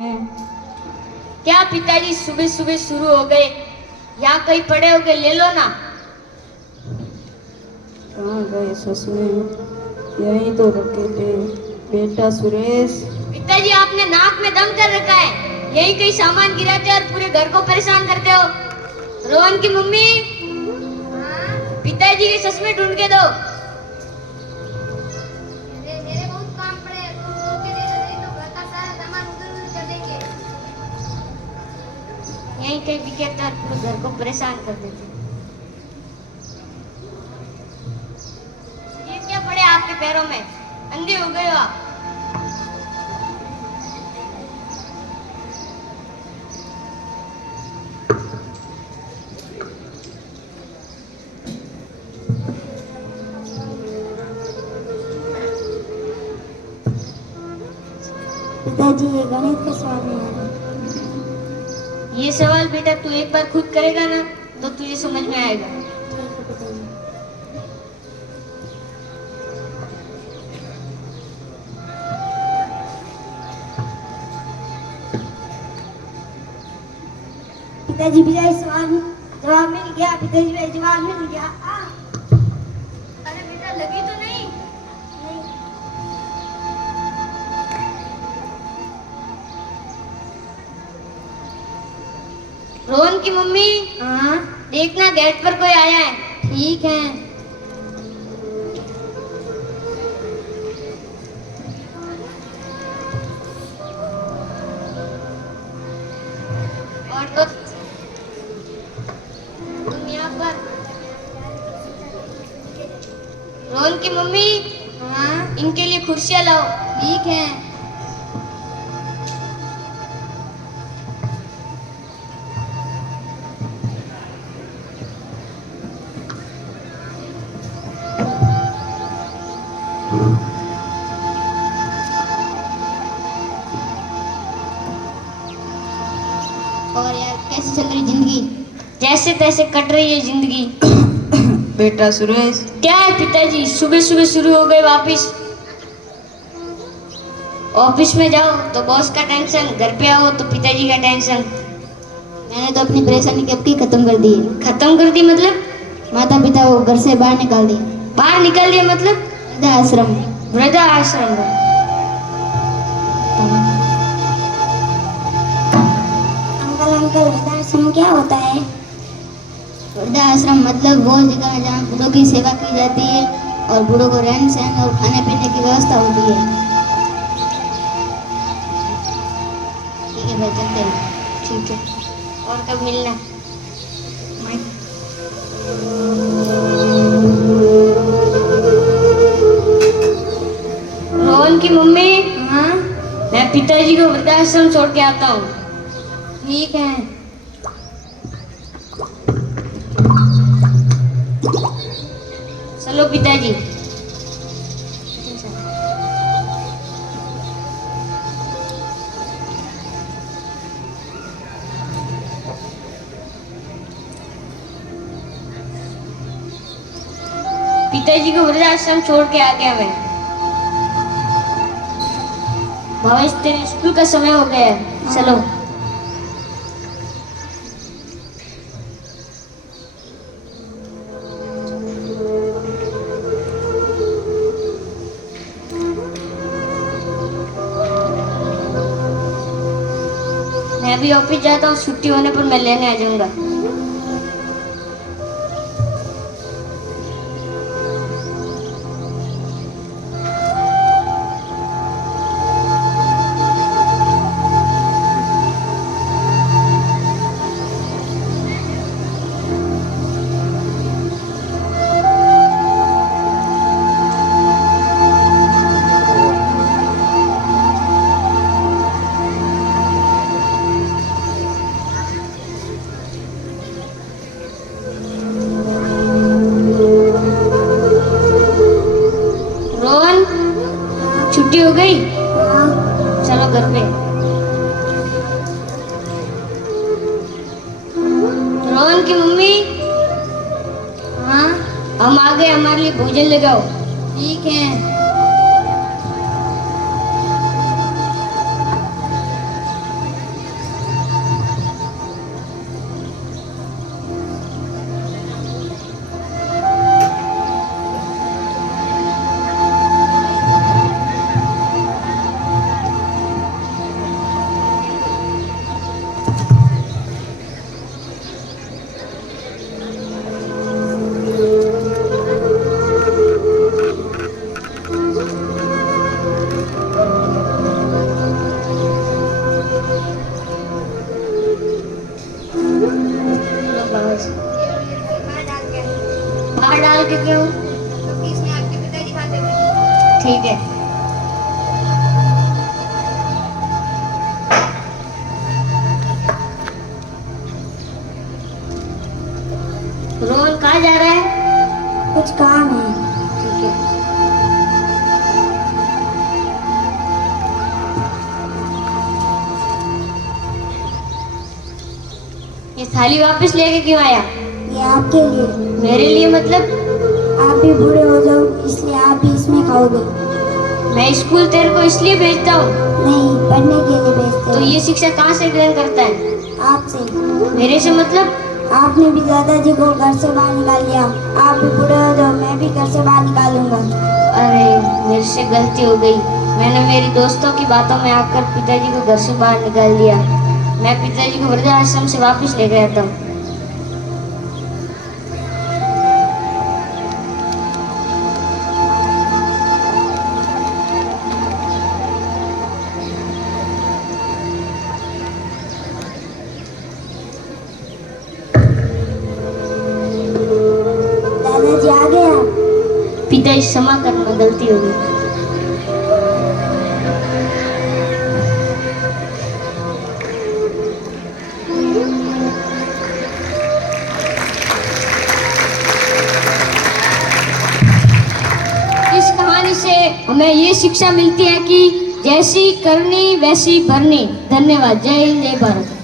क्या पिताजी सुबह सुबह शुरू हो गए? यहाँ कहीं पड़े होगे, ले लो ना। कहाँ गए ससुर? यही तो रखे थे बेटा सुरेश। पिताजी आपने नाक में दम कर रखा है, यही कहीं सामान गिराते और पूरे घर को परेशान करते हो। रोहन की मम्मी, पिताजी के चश्मे ढूंढ के दो। मेरे बहुत काम पड़े हैं, तुम ढूंढ के दे दो, नहीं तो घर का सारा सामान उधर-उधर कर देंगे। यही कहीं बिखेरते और पूरे घर को परेशान कर देते। ये क्या पड़े आपके पैरों में? अंधे हो गए हो आप? पिताजी ये गणित का सवाल नहीं आ रहा। ये सवाल बेटा तू एक बार खुद करेगा ना तो तुझे समझ में आएगा। ठीक है पिताजी। पिताजी पिताजी सवाल जवाब मिल गया। पिताजी पिताजी जवाब मिल गया। अरे बेटा लगी तो नहीं? नहीं। रोहन की मम्मी, हाँ देखना गेट पर कोई आया है। ठीक है। और तो तुम यहाँ पर। रोहन की मम्मी, हाँ इनके लिए कुर्सियाँ लाओ। ठीक है। और यार कैसी चल रही जिंदगी? जैसे तैसे कट रही है जिंदगी। बेटा सुरेश, क्या है पिताजी, सुबह सुबह शुरू हो गए वापिस? ऑफिस में जाओ तो बॉस का टेंशन, घर पे आओ तो पिताजी का टेंशन। मैंने तो अपनी परेशानी कब की खत्म कर दी है। खत्म कर दी मतलब? माता पिता को घर से बाहर निकाल दिया। बाहर निकाल दिया मतलब? वृद्धाश्रम। वृद्धाश्रम में। अंकल अंकल वृद्धाश्रम क्या होता है? वृद्धाश्रम मतलब वो जगह है जहाँ बूढ़ों की सेवा की जाती है और बूढ़ों को रहन सहन और खाने पीने की व्यवस्था होती है। ठीक है भाई, चलते हैं। ठीक है, और कब मिलना? रोहन की मम्मी, हाँ मैं पिताजी को वृद्धाश्रम छोड़ के आता हूँ। ठीक है। चलो पिताजी। पिताजी को वृद्धाश्रम छोड़ के आ गया मैं। भवेश, तेरे स्कूल का समय हो गया है, चलो। मैं अभी ऑफिस जाता हूँ, छुट्टी होने पर मैं लेने आ जाऊंगा। रोहन, छुट्टी हो गई? चलो घर पे। रोहन की मम्मी, हाँ हम आ गए, हमारे लिए भोजन लगाओ। ठीक है। के क्यों? क्योंकि इसमें आपके पिताजी खाते थे। ठीक है। रोहन कहाँ जा रहा है? कुछ काम है। ठीक है। ये थाली वापस लेके क्यों आया? ये आपके लिए। मेरे लिए मतलब? आप भी बूढ़े हो जाओ इसलिए आप भी इसमें खाओगे। मैं स्कूल तेरे को इसलिए भेजता हूँ? नहीं, पढ़ने के लिए भेजते तो हो। ये शिक्षा कहाँ से ग्रहण करता है? आपसे। मेरे से मतलब? आपने भी दादाजी को घर से बाहर निकाल दिया। आप भी बूढ़े हो जाओ, मैं भी घर से बाहर निकालूंगा। अरे मेरे से गलती हो गई। मैंने मेरी दोस्तों की बातों में आकर पिताजी को घर से बाहर निकाल दिया। मैं पिताजी को वृद्धाश्रम से वापस लेकर आता हूँ। दादाजी आ गया। पिताजी क्षमा करना, गलती हो गई। इस कहानी से हमें ये शिक्षा मिलती है कि जैसी करनी वैसी भरनी। धन्यवाद। जय हिंद, जय भारत।